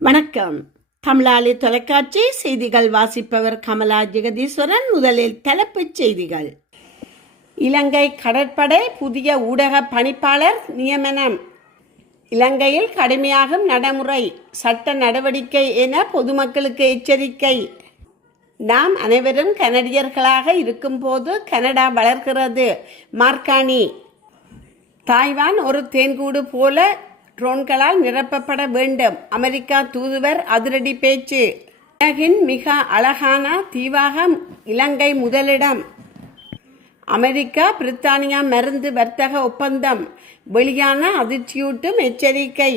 வணக்கம். தமிழாளி தொலைக்காட்சி செய்திகள் வாசிப்பவர் கமலா ஜெகதீஸ்வரன். முதலில் தலைப்புச் செய்திகள். இலங்கை கடற்படை புதிய ஊடக பணிப்பாளர் நியமனம். இலங்கையில் கடுமையாகும் நடைமுறை சட்ட நடவடிக்கை என பொதுமக்களுக்கு எச்சரிக்கை. நாம் அனைவரும் கனடியர்களாக இருக்கும்போது கனடா வளர்கிறது. மார்கானி. தாய்வான் ஒரு தேன்கூடு போல ட்ரோன்களால் நிரப்பப்பட வேண்டும். அமெரிக்கா தூதுவர் அதிரடி பேச்சு. உலகின் மிக அழகான தீவாக இலங்கை முதலிடம். அமெரிக்கா பிரித்தானியா மருந்து வர்த்தக ஒப்பந்தம். வெளியான அதிர்ச்சியூட்டும் எச்சரிக்கை.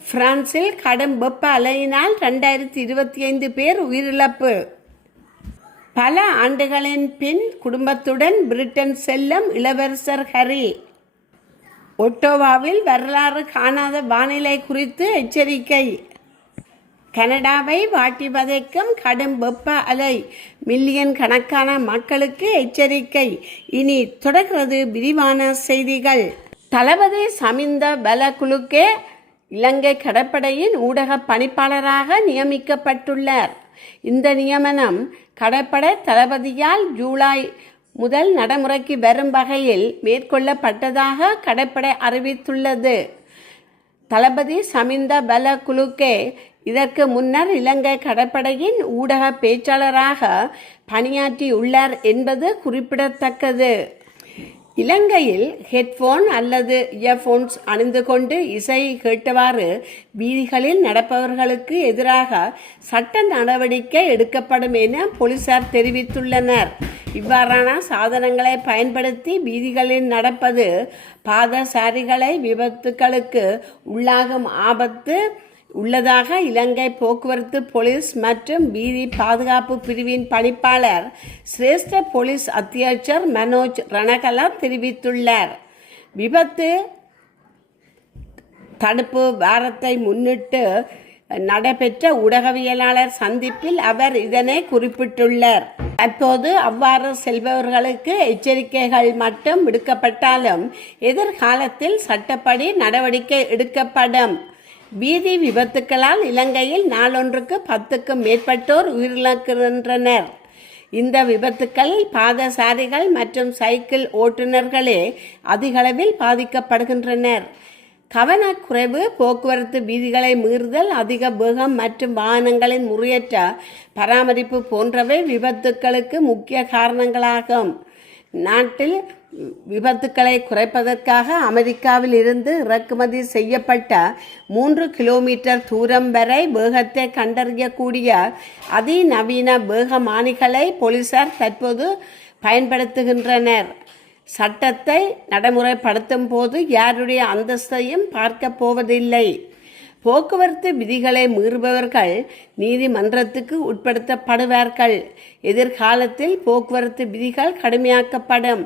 பிரான்சில் கடும் வெப்ப அலையினால் 2025 பேர் உயிரிழப்பு. பல ஆண்டுகளின் பின் குடும்பத்துடன் பிரிட்டன் செல்லும் இளவரசர் ஹரி. ஒட்டோவாவில் வரலாறு காணாத வானிலை குறித்து எச்சரிக்கை. கனடாவை வாட்டி வதைக்கும் கடும் வெப்ப அலை. மில்லியன் கணக்கான மக்களுக்கு எச்சரிக்கை. இனி தொடர்கிறது விரிவான செய்திகள். தளபதி சமிந்த பலகுலுக்கே இலங்கை கடற்படையின் ஊடக பணிப்பாளராக நியமிக்கப்பட்டுள்ளார். இந்த நியமனம் கடற்படை தளபதியால் ஜூலை முதல் நடைமுறைக்கு வரும் வகையில் மேற்கொள்ளப்பட்டதாக கடற்படை அறிவித்துள்ளது. தளபதி சமிந்த பலகுலுக்கே இதற்கு முன்னர் இலங்கை கடற்படையின் ஊடக பேச்சாளராக பணியாற்றியுள்ளார் என்பது குறிப்பிடத்தக்கது. இலங்கையில் ஹெட்ஃபோன் அல்லது இயர்ஃபோன்ஸ் அணிந்து கொண்டு இசை கேட்டவாறு வீதிகளில் நடப்பவர்களுக்கு எதிராக சட்ட நடவடிக்கை எடுக்கப்படும் என போலீசார் தெரிவித்துள்ளனர். இவ்வாறான சாதனங்களை பயன்படுத்தி வீதிகளில் நடப்பது பாதசாரிகளை விபத்துக்களுக்கு உள்ளாகும் ஆபத்து உள்ளதாக இலங்கை போக்குவரத்து போலீஸ் மற்றும் வீதி பாதுகாப்பு பிரிவின் பணிப்பாளர் சிரேஷ்ட போலீஸ் அத்தியட்சர் மனோஜ் ரணகலா தெரிவித்துள்ளார். விபத்து தடுப்பு வாரத்தை முன்னிட்டு நடைபெற்ற ஊடகவியலாளர் சந்திப்பில் அவர் இதனை குறிப்பிட்டுள்ளார். தற்போது அவ்வாறு செல்பவர்களுக்கு எச்சரிக்கைகள் மட்டும் விடுக்கப்பட்டாலும் எதிர்காலத்தில் சட்டப்படி நடவடிக்கை எடுக்கப்படும். வீதி விபத்துக்களால் இலங்கையில் நாளொன்றுக்கு 10க்கும் மேற்பட்டோர் உயிரிழக்கின்றனர். இந்த விபத்துக்கள் பாதசாரிகள் மற்றும் சைக்கிள் ஓட்டுநர்களே அதிகளவில் பாதிக்கப்படுகின்றனர். கவனக்குறைவு, போக்குவரத்து வீதிகளை மீறுதல், அதிக வேகம் மற்றும் வாகனங்களின் முறையற்ற பராமரிப்பு போன்றவை விபத்துக்களுக்கு முக்கிய காரணங்களாகும். நாட்டில் விபத்துக்களை குறைப்பதற்காக அமெரிக்காவில் இருந்து இறக்குமதி செய்யப்பட்ட 3 கிலோமீட்டர் தூரம் வரை வேகத்தை கண்டறியக்கூடிய அதிநவீன வேகமானிகளை போலீசார் தற்போது பயன்படுத்துகின்றனர். சட்டத்தை நடைமுறைப்படுத்தும் போது யாருடைய அந்தஸ்தையும் பார்க்க போவதில்லை. போக்குவரத்து விதிகளை மீறுபவர்கள் நீதிமன்றத்துக்கு உட்படுத்தப்படுவார்கள். எதிர்காலத்தில் போக்குவரத்து விதிகள் கடுமையாக்கப்படும்.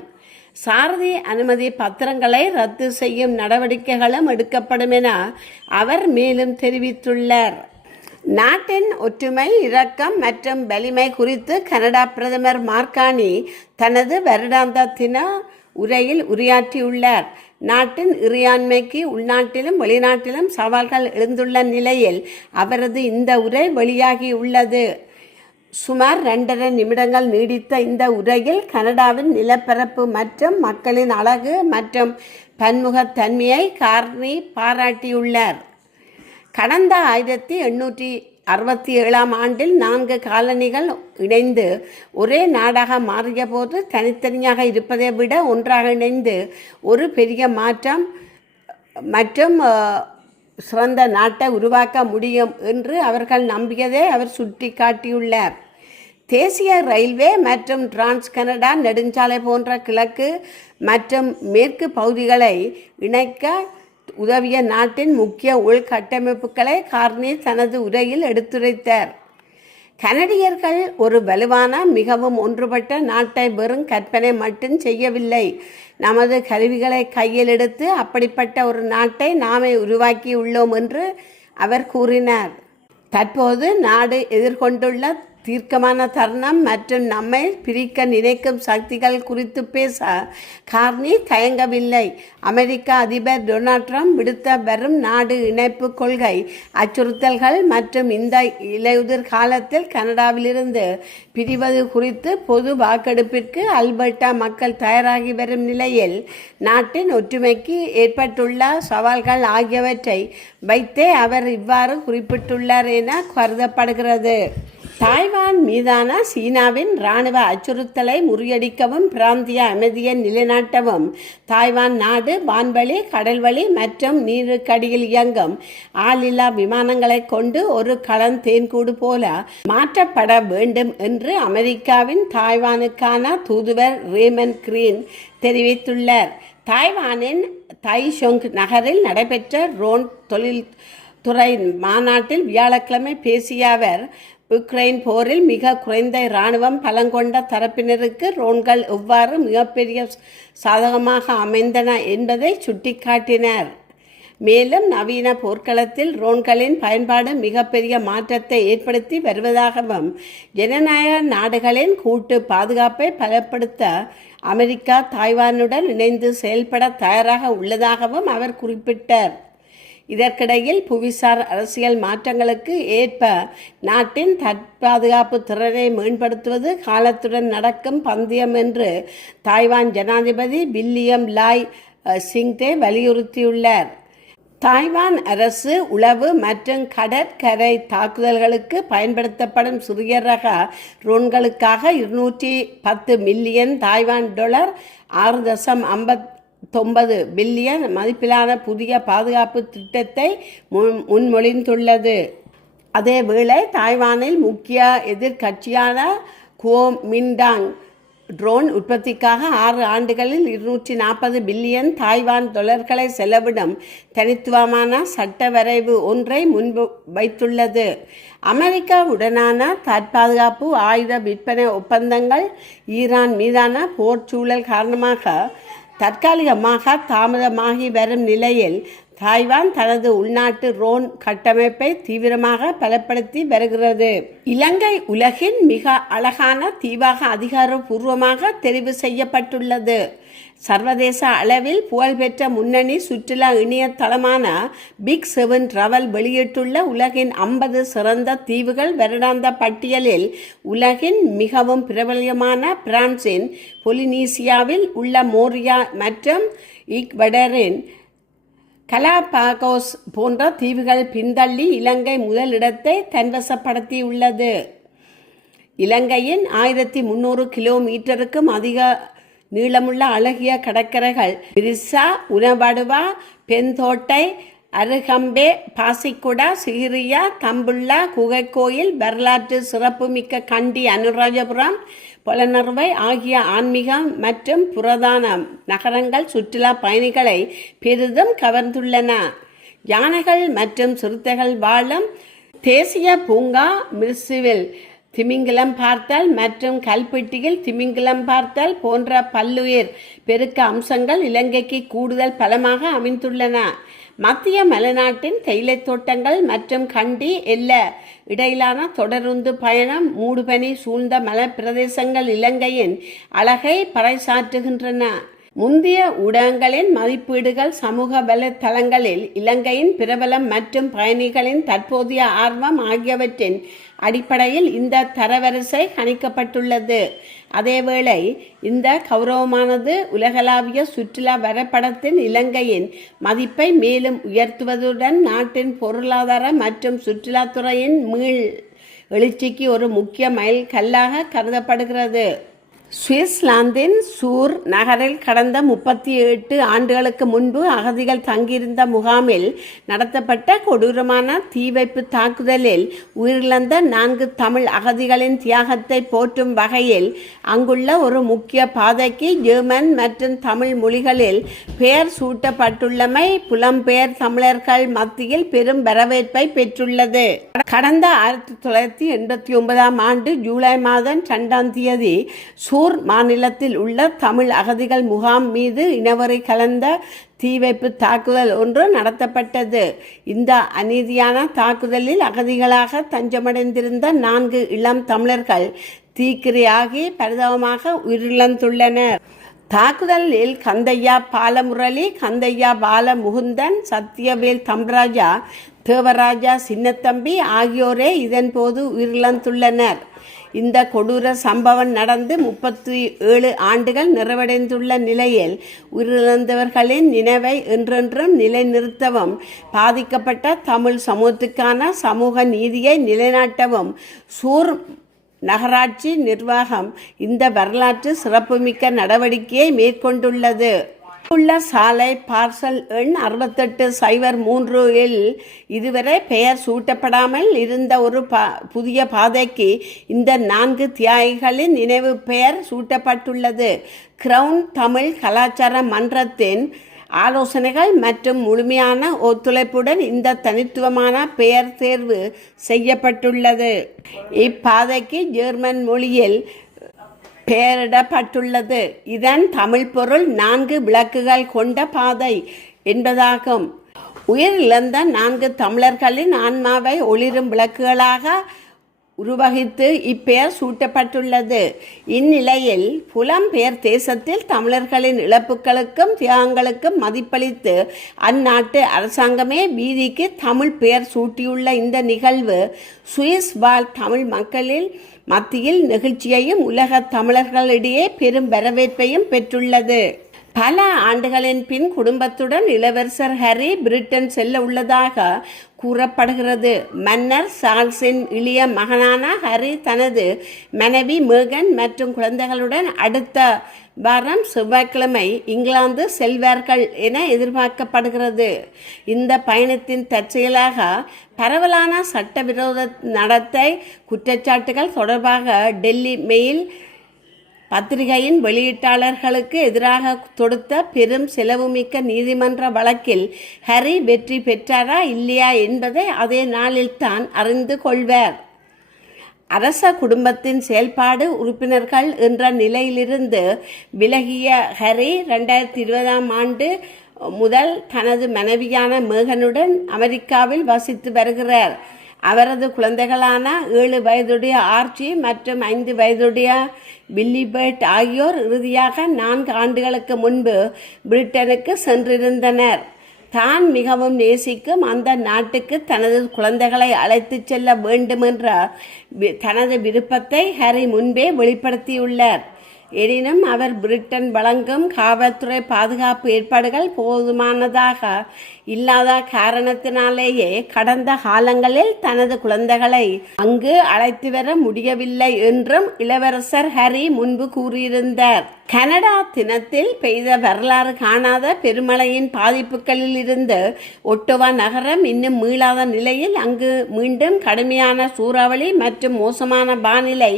சாரதி அனுமதி பத்திரங்களை ரத்து செய்யும் நடவடிக்கைகளும் எடுக்கப்படும் என அவர் மேலும் தெரிவித்துள்ளார். நாட்டின் ஒற்றுமை, இரக்கம் மற்றும் வலிமை குறித்து கனடா பிரதமர் மார்கானி தனது வருடாந்த தின உரையில் உரையாற்றியுள்ளார். நாட்டின் இறையாண்மைக்கு உள்நாட்டிலும் வெளிநாட்டிலும் சவால்கள் எழுந்துள்ள நிலையில் அவரது இந்த உரை வெளியாகியுள்ளது. சுமார் 2.5 நிமிடங்கள் நீடித்த இந்த உரையில் கனடாவின் நிலப்பரப்பு மற்றும் மக்களின் அழகு மற்றும் பன்முகத்தன்மையை கார்னி பாராட்டியுள்ளார். கடந்த 1867ஆம் ஆண்டில் 4 காலனிகள் இணைந்து ஒரே நாடாக மாறிய போது தனித்தனியாக இருப்பதை விட ஒன்றாக இணைந்து ஒரு பெரிய மாற்றம் மற்றும் சிறந்த நாட்டை உருவாக்க முடியும் என்று அவர்கள் நம்பியதை அவர் சுட்டி காட்டியுள்ளார். தேசிய ரயில்வே மற்றும் டிரான்ஸ் கனடா நெடுஞ்சாலை போன்ற கிழக்கு மற்றும் மேற்கு பகுதிகளை இணைக்க உதவிய நாட்டின் முக்கிய உள்கட்டமைப்புகளை கார்னி தனது உரையில் எடுத்துரைத்தார். கனடியர்கள் ஒரு வலுவான, மிகவும் ஒன்றுபட்ட நாட்டை வெறும் கற்பனை மட்டும் செய்யவில்லை. நமது கருவிகளை கையில் எடுத்து அப்படிப்பட்ட ஒரு நாட்டை நாமே உருவாக்கியுள்ளோம் என்று அவர் கூறினார். தற்போது நாடு எதிர்கொண்டுள்ள தீர்க்கமான தருணம் மற்றும் நம்மை பிரிக்க நினைக்கும் சக்திகள் குறித்து பேச கார்னி தயங்கவில்லை. அமெரிக்க அதிபர் டொனால்ட் ட்ரம்ப் விடுத்த வரும் நாடு இணைப்பு கொள்கை அச்சுறுத்தல்கள் மற்றும் இந்த இலையுதிர் காலத்தில் கனடாவிலிருந்து பிரிவது குறித்து பொது வாக்கெடுப்பிற்கு அல்பர்டா மக்கள் தயாராகி வரும் நிலையில் நாட்டின் ஒற்றுமைக்கு ஏற்பட்டுள்ள சவால்கள் ஆகியவற்றை வைத்தே அவர் இவ்வாறு குறிப்பிட்டுள்ளார் என கருதப்படுகிறது. தாய்வான் மீதான சீனாவின் இராணுவ அச்சுறுத்தலை முறியடிக்கவும் பிராந்திய அமைதியை நிலைநாட்டவும் தாய்வான் நாடு வான்வழி, கடல்வழி மற்றும் நீருக்கடியில் இயங்கும் ஆளில்லா விமானங்களை கொண்டு ஒரு தேன்கூடு போல மாற்றப்பட வேண்டும் என்று அமெரிக்காவின் தாய்வானுக்கான தூதுவர் ரேமன் கிரீன் தெரிவித்துள்ளார். தாய்வானின் தைஷொங் நகரில் நடைபெற்ற ரோன் தொழில்துறை மாநாட்டில் வியாழக்கிழமை பேசிய அவர், உக்ரைன் போரில் மிக குறைந்த இராணுவம் பலங்கொண்ட தரப்பினருக்கு ரோன்கள் எவ்வாறு மிகப்பெரிய சாதகமாக அமைந்தன என்பதை சுட்டிக்காட்டினார். மேலும் நவீன போர்க்களத்தில் ரோன்களின் பயன்பாடு மிகப்பெரிய மாற்றத்தை ஏற்படுத்தி வருவதாகவும் ஜனநாயக நாடுகளின் கூட்டு பாதுகாப்பை பலப்படுத்த அமெரிக்கா தாய்வானுடன் இணைந்து செயல்பட தயாராக உள்ளதாகவும் அவர் குறிப்பிட்டார். இதற்கிடையில் புவிசார் அரசியல் மாற்றங்களுக்கு ஏற்ப நாட்டின் தற்பாதுகாப்பு திறனை மேம்படுத்துவது காலத்துடன் நடக்கும் பந்தயம் என்று தாய்வான் ஜனாதிபதி வில்லியம் லாய் சிங்தே வலியுறுத்தியுள்ளார். தாய்வான் அரசு உளவு மற்றும் கடற்கரை தாக்குதல்களுக்கு பயன்படுத்தப்படும் சிறிய ரக ட்ரோன்களுக்காக 210 மில்லியன் தாய்வான் டாலர் $6.59 பில்லியன் மதிப்பிலான புதிய பாதுகாப்பு திட்டத்தை முன்மொழிந்துள்ளது. அதேவேளை தாய்வானில் முக்கிய எதிர்க்கட்சியான குவோமிண்டாங் ட்ரோன் உற்பத்திக்காக 6 ஆண்டுகளில் 240 பில்லியன் தாய்வான் டாலர்களை செலவிடும் தனித்துவமான சட்ட வரைவு ஒன்றை முன்பு வைத்துள்ளது. அமெரிக்காவுடனான தற்பாதுகாப்பு ஆயுத விற்பனை ஒப்பந்தங்கள் ஈரான் மீதான போர் சூழல் காரணமாக தற்காலிகமாக தாமதமாகி வரும் நிலையில் தாய்வான் தனது உள்நாட்டு ரோன் கட்டமைப்பை தீவிரமாக பலப்படுத்தி வருகிறது. இலங்கை உலகின் மிக அழகான தீவாக அதிகாரப்பூர்வமாக தெரிவு செய்யப்பட்டுள்ளது. சர்வதேச அளவில் புகழ்பெற்ற முன்னணி சுற்றுலா இணையதளமான Big7 Travel வெளியிட்டுள்ள உலகின் 50 சிறந்த தீவுகள் வருடாந்த பட்டியலில் உலகின் மிகவும் பிரபலமான பிரான்சின் பொலினீசியாவில் உள்ள மோரியா மற்றும் ஈக்வடரின் கலாபாகோஸ் போன்ற தீவுகள் பின்தள்ளி இலங்கை முதலிடத்தை தன்வசப்படுத்தியுள்ளது. இலங்கையின் 1300 கிலோமீட்டருக்கும் அதிக நீளமுள்ள அழகிய கடற்கரைகள் பிரிசா, உனவடுவா, பெந்தோட்டை, அருகம்பே, பாசிக்குடா, சிகிரியா, தம்புள்ளா, குகைக்கோயில், வரலாற்று சிறப்புமிக்க கண்டி, அனுராஜபுரம், பொலனறுவை ஆகிய ஆன்மீகம் மற்றும் புரதான நகரங்கள் சுற்றுலா பயணிகளை பெரிதும் கவர்ந்துள்ளன. யானைகள் மற்றும் சிறுத்தைகள் வாழும் தேசிய பூங்கா மிர்சுவில் திமிங்கிலம் பார்த்தல் மற்றும் கல்பெட்டியில் திமிங்கிலம் பார்த்தல் போன்ற பல்லுயிர் பெருக்க அம்சங்கள் இலங்கைக்கு கூடுதல் பலமாக அமைந்துள்ளன. மத்திய மலைநாட்டின் தேயிலை தோட்டங்கள் மற்றும் கண்டி எல்ல இடையிலான தொடருந்து பயணம், மூடுபனி சூழ்ந்த மலை பிரதேசங்கள் இலங்கையின் அழகை பறைசாற்றுகின்றன. முந்தைய ஊடகங்களின் மதிப்பீடுகள் சமூக வலைத்தளங்களில் இலங்கையின் பிரபலம் மற்றும் பயணிகளின் தற்போதைய ஆர்வம் ஆகியவற்றின் அடிப்படையில் இந்த தரவரிசை கணிக்கப்பட்டுள்ளது. அதேவேளை இந்த கௌரவமானது உலகளாவிய சுற்றுலா வரைபடத்தின் இலங்கையின் மதிப்பை மேலும் உயர்த்துவதுடன் நாட்டின் பொருளாதார மற்றும் சுற்றுலாத்துறையின் மீள் எழுச்சிக்கு ஒரு முக்கிய மைல் கல்லாக கருதப்படுகிறது. சுவிட்சர்லாந்தின் சூர் நகரில் கடந்த 38 ஆண்டுகளுக்கு முன்பு அகதிகள் தங்கியிருந்த முகாமில் நடத்தப்பட்ட கொடூரமான தீவைப்பு தாக்குதலில் உயிரிழந்த 4 தமிழ் அகதிகளின் தியாகத்தை போற்றும் வகையில் அங்குள்ள ஒரு முக்கிய பாதைக்கு ஜெர்மன் மற்றும் தமிழ் மொழிகளில் பெயர் சூட்டப்பட்டுள்ளமை புலம்பெயர் தமிழர்கள் மத்தியில் பெரும் வரவேற்பை பெற்றுள்ளது. கடந்த 1989 ஆண்டு ஜூலை மாதம் 2ஆம் தேதி சூர் மாநிலத்தில் உள்ள தமிழ் அகதிகள் முகாம் மீது இனவரி கலந்த தீ வைப்பு தாக்குதல் ஒன்று நடத்தப்பட்டது. இந்த அநீதியான தாக்குதலில் அகதிகளாக தஞ்சமடைந்திருந்த 4 இளம் தமிழர்கள் தீக்கிரையாகி பரிதாபமாக உயிரிழந்துள்ளனர். தாக்குதலில் கந்தையா பாலமுரளி, கந்தையா பாலமுகுந்தன், சத்தியவேல் தம்பராஜா, தேவராஜா சின்னத்தம்பி ஆகியோரே இதன்போது உயிரிழந்துள்ளனர். இந்த கொடூர சம்பவம் நடந்து 37 ஆண்டுகள் நிறைவடைந்துள்ள நிலையில் உயிரிழந்தவர்களின் நினைவை என்றென்றும் நிலைநிறுத்தவும், பாதிக்கப்பட்ட தமிழ் சமூகத்துக்கான சமூக நீதியை நிலைநாட்டவும் சூர் நகராட்சி நிர்வாகம் இந்த வரலாற்று சிறப்புமிக்க நடவடிக்கையை மேற்கொண்டுள்ளது. உள்ள சாலை பார்சல் எண் 6803 இதுவரை பெயர் சூட்டப்படாமல் இருந்த ஒரு புதிய பாதைக்கு இந்த 4 தியாகிகளின் நினைவு பெயர் சூட்டப்பட்டுள்ளது. கிரவுன் தமிழ் கலாச்சார மன்றத்தின் ஆலோசனைகள் மற்றும் முழுமையான ஒத்துழைப்புடன் இந்த தனித்துவமான பெயர் தேர்வு செய்யப்பட்டுள்ளது. இப்பாதைக்கு ஜெர்மன் மொழியில் பெயரிடப்பட்டுள்ளது. இதன் தமிழ் பொருள் 4 விளக்குகள் கொண்ட பாதை என்பதாகும். உயிரிழந்த 4 தமிழர்களின் ஆன்மாவை ஒளிரும் விளக்குகளாக உருவகித்து இப்பெயர் சூட்டப்பட்டுள்ளது. இந்நிலையில் புலம்பெயர் தேசத்தில் தமிழர்களின் இழப்புகளுக்கும் தியாகங்களுக்கும் மதிப்பளித்து அந்நாட்டு அரசாங்கமே வீதிக்கு தமிழ் பெயர் சூட்டியுள்ள இந்த நிகழ்வு சுவிஸ் வாழ் தமிழ் மக்களில் மத்தியில் நெகிழ்ச்சியையும் உலக தமிழர்களிடையே பெரும் வரவேற்பையும் பெற்றுள்ளது. பல ஆண்டுகளின் பின் குடும்பத்துடன் இளவரசர் ஹரி பிரிட்டன் செல்ல உள்ளதாக கூறப்படுகிறது. மன்னர் சார்ல்ஸின் இளைய மகனான ஹரி தனது மனைவி மேகன் மற்றும் குழந்தைகளுடன் அடுத்த வாரம் செவ்வாய்க்கிழமை இங்கிலாந்து செல்வார்கள் என எதிர்பார்க்கப்படுகிறது. இந்த பயணத்தின் தற்செயலாக பரவலான சட்டவிரோத நடத்தை குற்றச்சாட்டுகள் தொடர்பாக டெல்லி மெயில் பத்திரிகையின் வெளியீட்டாளர்களுக்கு எதிராக தொடுத்த பெரும் செலவுமிக்க நீதிமன்ற வழக்கில் ஹரி வெற்றி பெற்றாரா இல்லையா என்பதை அதே நாளில்தான் அறிந்து கொள்வார். அரச குடும்பத்தின் செயல்பாடு உறுப்பினர்கள் என்ற நிலையிலிருந்து விலகிய ஹரி 2020 ஆண்டு முதல் தனது மனைவியான மேகனுடன் அமெரிக்காவில் வசித்து வருகிறார். அவரது குழந்தைகளான 7 வயதுடைய ஆர்ச்சி மற்றும் 5 வயதுடைய வில்லிபர்ட் ஆகியோர் இறுதியாக 4 ஆண்டுகளுக்கு முன்பு பிரிட்டனுக்கு சென்றிருந்தனர். தான் மிகவும் நேசிக்கும் அந்த நாட்டுக்கு தனது குழந்தைகளை அழைத்து செல்ல வேண்டுமென்ற தனது விருப்பத்தை ஹரி முன்பே வெளிப்படுத்தியுள்ளார். எனினும் அவர் பிரிட்டன் வழங்கும் காவல்துறை பாதுகாப்பு ஏற்பாடுகள் போதுமானதாக இல்லாத காரணத்தினாலேயே கடந்த காலங்களில் தனது குழந்தைகளை அங்கு அழைத்து வர முடியவில்லை என்றும் இளவரசர் ஹரி முன்பு கூறியிருந்தார். கனடா தினத்தில் பெய்த வரலாறு காணாத பெருமழையின் பாதிப்புகளில் இருந்து ஒட்டோவா நகரம் இன்னும் மீளாத நிலையில் அங்கு மீண்டும் கடுமையான சூறாவளி மற்றும் மோசமான வானிலை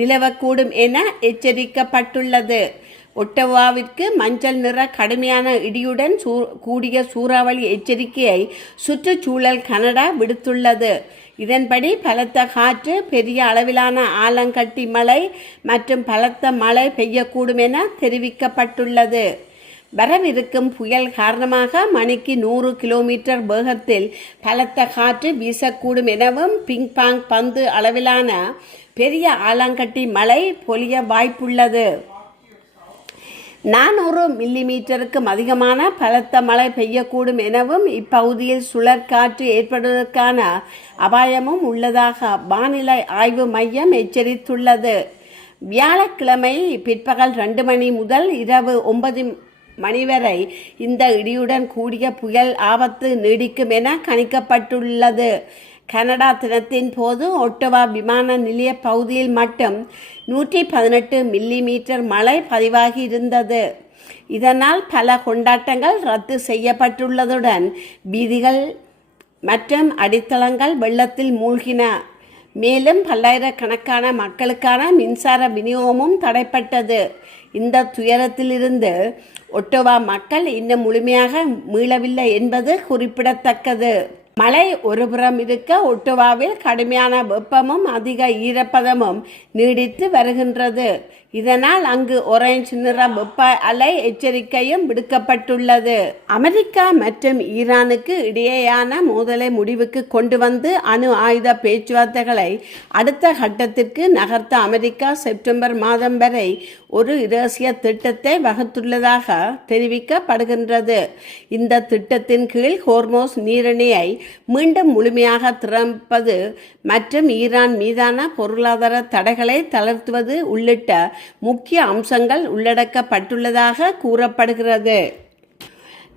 நிலவக்கூடும் என எச்சரிக்கப்பட்டுள்ளது. ஒட்டோவாவிற்கு மஞ்சள் நிற கடுமையான இடியுடன் கூடிய சூறாவளி எச்சரிக்கையை சுற்றுச்சூழல் கனடா விடுத்துள்ளது. இதன்படி பலத்த காற்று, பெரிய அளவிலான ஆலங்கட்டி மழை மற்றும் பலத்த மழை பெய்யக்கூடும் என தெரிவிக்கப்பட்டுள்ளது. வரவிருக்கும் புயல் காரணமாக மணிக்கு 100 கிலோமீட்டர் வேகத்தில் பலத்த காற்று வீசக்கூடும் எனவும் பிங்பாங் பந்து அளவிலான பெரிய ஆலங்கட்டி மழை பொழிய வாய்ப்புள்ளது. 400 மில்லிமீட்டருக்கும் அதிகமான பலத்த மழை பெய்யக்கூடும் எனவும் இப்பகுதியில் சுழற்காற்று ஏற்படுவதற்கான அபாயமும் உள்ளதாக வானிலை ஆய்வு மையம் எச்சரித்துள்ளது. வியாழக்கிழமை பிற்பகல் 2 மணி முதல் இரவு 9 மணி வரை இந்த இடியுடன் கூடிய புயல் ஆபத்து நீடிக்கும் என கணிக்கப்பட்டுள்ளது. கனடா தினத்தின் போது ஒட்டோவா விமான நிலைய பகுதியில் மட்டும் 118 மில்லிமீட்டர் மழை பதிவாகி இருந்தது. இதனால் பல கொண்டாட்டங்கள் ரத்து செய்யப்பட்டுள்ளதுடன் வீதிகள் மற்றும் அடித்தளங்கள் வெள்ளத்தில் மூழ்கின. மேலும் பல்லாயிரக்கணக்கான மக்களுக்கான மின்சார விநியோகமும் தடைப்பட்டது. இந்த துயரத்திலிருந்து ஒட்டோவா மக்கள் இன்னும் முழுமையாக மீளவில்லை என்பது குறிப்பிடத்தக்கது. மழை ஒருபுறம் இருக்க ஒட்டோவாவில் கடுமையான வெப்பமும் அதிக ஈரப்பதமும் நீடித்து வருகின்றது. இதனால் அங்கு ஒரேஞ்ச் நிற வெப்ப அலை எச்சரிக்கையும் விடுக்கப்பட்டுள்ளது. அமெரிக்கா மற்றும் ஈரானுக்கு இடையேயான மோதலை முடிவுக்கு கொண்டு வந்து அணு ஆயுத பேச்சுவார்த்தைகளை அடுத்த கட்டத்திற்கு நகர்த்த அமெரிக்கா செப்டம்பர் மாதம் வரை ஒரு இரகசிய திட்டத்தை வகுத்துள்ளதாக தெரிவிக்கப்படுகின்றது. இந்த திட்டத்தின் கீழ் ஹோர்மோஸ் நீரிணையை மீண்டும் முழுமையாக திறப்பது மற்றும் ஈரான் மீதான பொருளாதார தடைகளை தளர்த்துவது உள்ளிட்ட முக்கிய அம்சங்கள் உள்ளடக்கப்பட்டுள்ளதாக கூறப்படுகிறது.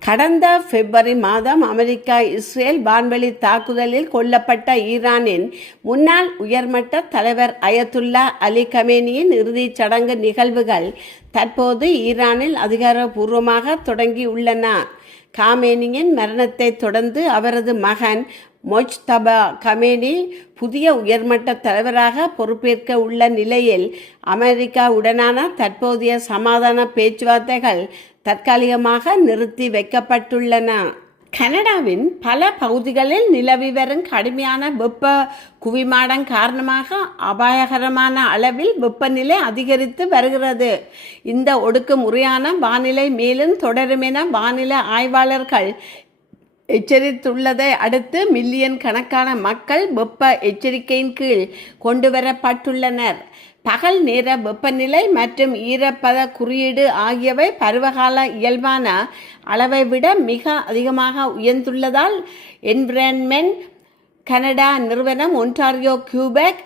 கடந்த பிப்ரவரி மாதம் அமெரிக்கா இஸ்ரேல் வான்வெளி தாக்குதலில் கொல்லப்பட்ட ஈரானின் முன்னாள் உயர்மட்ட தலைவர் அயத்துல்லா அலி கமேனியின் இறுதிச் சடங்கு நிகழ்வுகள் தற்போது ஈரானில் அதிகாரப்பூர்வமாக தொடங்கியுள்ளன. காமேனியின் மரணத்தை தொடர்ந்து அவரது மகன் மொஜ்தபா கமேனி புதிய உயர்மட்ட தலைவராக பொறுப்பேற்க உள்ள நிலையில் அமெரிக்காவுடனான தற்போதைய சமாதான பேச்சுவார்த்தைகள் தற்காலிகமாக நிறுத்தி வைக்கப்பட்டுள்ளன. கனடாவின் பல பகுதிகளில் நிலவி வரும் கடுமையான வெப்ப குவிமாடம் காரணமாக அபாயகரமான அளவில் வெப்பநிலை அதிகரித்து வருகிறது. இந்த ஒடுக்குமுறையான வானிலை மேலும் தொடரும் என வானிலை ஆய்வாளர்கள் எச்சரித்துள்ளதை அடுத்து மில்லியன் கணக்கான மக்கள் வெப்ப எச்சரிக்கையின் கீழ் கொண்டுவரப்பட்டுள்ளனர். பகல் நேர வெப்பநிலை மற்றும் ஈரப்பத குறியீடு ஆகியவை பருவகால இயல்பான அளவை விட மிக அதிகமாக உயர்ந்துள்ளதால் என்விரான்மென்ட் கனடா நிறுவனம் ஒன்டாரியோ, கியூபெக்,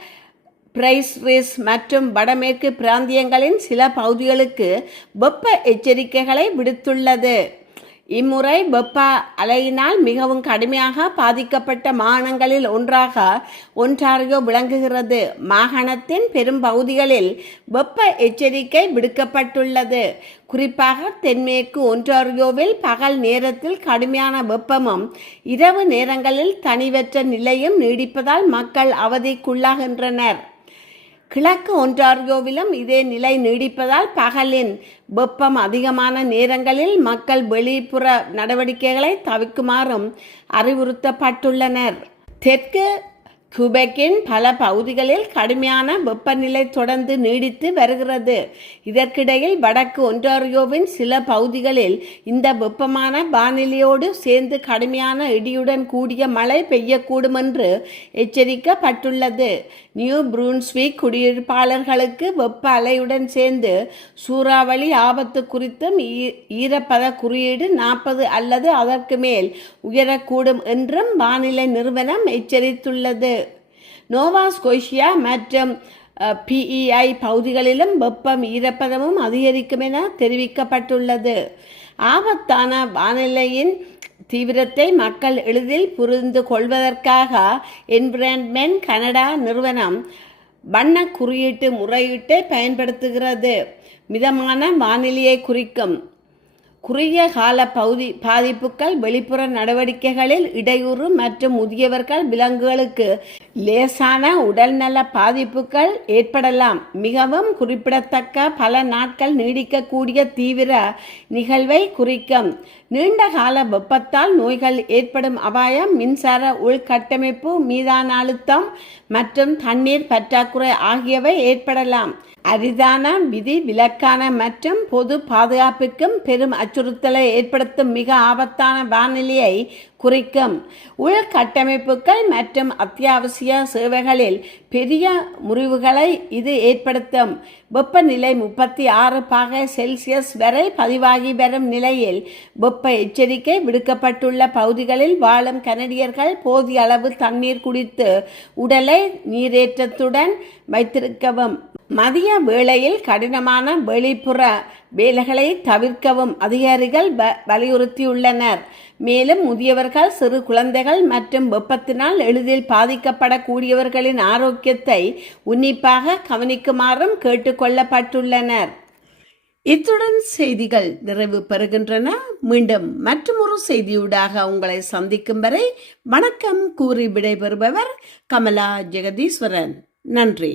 பிரைஸ் மற்றும் வடமேற்கு பிராந்தியங்களின் சில பகுதிகளுக்கு வெப்ப எச்சரிக்கைகளை விடுத்துள்ளது. இம்முறை வெப்ப அலையினால் மிகவும் கடுமையாக பாதிக்கப்பட்ட மாகாணங்களில் ஒன்றாக ஒன்டாரியோ விளங்குகிறது. மாகாணத்தின் பெரும் பகுதிகளில் வெப்ப எச்சரிக்கை விடுக்கப்பட்டுள்ளது. குறிப்பாக தென்மேற்கு ஒன்டாரியோவில் பகல் நேரத்தில் கடுமையான வெப்பமும் இரவு நேரங்களில் தனிவற்ற நிலையும் நீடிப்பதால் மக்கள் அவதிக்குள்ளாகின்றனர். கிழக்கு ஒன்டாரியோவிலும் இதே நிலை நீடிப்பதால் பகலின் வெப்பம் அதிகமான நேரங்களில் மக்கள் வெளிப்புற நடவடிக்கைகளை தவிர்க்குமாறும் அறிவுறுத்தப்பட்டுள்ளனர். தெற்கு கியூபெக்கின் பல பகுதிகளில் கடுமையான வெப்பநிலை தொடர்ந்து நீடித்து வருகிறது. இதற்கிடையில் வடக்கு ஒன்டாரியோவின் சில பகுதிகளில் இந்த வெப்பமான வானிலையோடு சேர்ந்து கடுமையான இடியுடன் கூடிய மழை பெய்யக்கூடும் என்று எச்சரிக்கப்பட்டுள்ளது. நியூ புரூன்ஸ்விக் குடியிருப்பாளர்களுக்கு வெப்ப அலையுடன் சேர்ந்து சூறாவளி ஆபத்து குறித்தும் ஈரப்பத குறியீடு 40 அல்லது அதற்கு மேல் உயரக்கூடும் என்றும் வானிலை நிறுவனம் எச்சரித்துள்ளது. நோவா ஸ்கோஷியா மற்றும் PEI பகுதிகளிலும் வெப்பம் ஈரப்பதமும் அதிகரிக்கும் என தெரிவிக்கப்பட்டுள்ளது. ஆபத்தான வானிலையின் தீவிரத்தை மக்கள் எளிதில் புரிந்து கொள்வதற்காக என்விரான்மென்ட் கனடா நிறுவனம் வண்ண குறியீட்டு முறையீட்டை பயன்படுத்துகிறது. மிதமான வானிலையை குறிக்கும் குறுகிய கால பாதிப்புகள் வெளிப்புற நடவடிக்கைகளில் இடையூறு மற்றும் முதியவர்கள் விலங்குகளுக்கு லேசான உடல்நல பாதிப்புகள் ஏற்படலாம். மிகவும் குறிப்பிடத்தக்க பல நாட்கள் நீடிக்கக்கூடிய தீவிர நிகழ்வை குறிக்கும். நீண்ட கால வெப்பத்தால் நோய்கள் ஏற்படும் அபாயம், மின்சார உள்கட்டமைப்பு மீதான அழுத்தம் மற்றும் தண்ணீர் பற்றாக்குறை ஆகியவை ஏற்படலாம். அரிதான விதி விலக்கான மற்றும் பொது பாதுகாப்பிற்கும் பெரும் அச்சுறுத்தலை ஏற்படுத்தும் மிக ஆபத்தான வானிலையை குறிக்கும். உள்கட்டமைப்புகள் மற்றும் அத்தியாவசிய சேவைகளில் பெரிய முறிவுகளை இது ஏற்படுத்தும். வெப்பநிலை 36°C வரை பதிவாகி வரும் நிலையில் வெப்ப எச்சரிக்கை விடுக்கப்பட்டுள்ள பகுதிகளில் வாழும் கனடியர்கள் போதிய அளவு தண்ணீர் குடித்து உடலை நீரேற்றத்துடன் வைத்திருக்கவும், மதிய வேளையில் கடினமான வெளிப்புற வேலைகளை தவிர்க்கவும் அதிகாரிகள் வலியுறுத்தியுள்ளனர். மேலும் முதியவர்கள், சிறு குழந்தைகள் மற்றும் வெப்பத்தினால் எளிதில் பாதிக்கப்படக்கூடியவர்களின் ஆரோக்கியத்தை உன்னிப்பாக கவனிக்குமாறும் கேட்டுக்கொள்ளப்பட்டுள்ளனர். இத்துடன் செய்திகள் நிறைவு பெறுகின்றன. மீண்டும் மற்றொரு செய்தியூடாக உங்களை சந்திக்கும் வரை வணக்கம் கூறி விடைபெறுபவர் கமலா ஜெகதீஸ்வரன். நன்றி.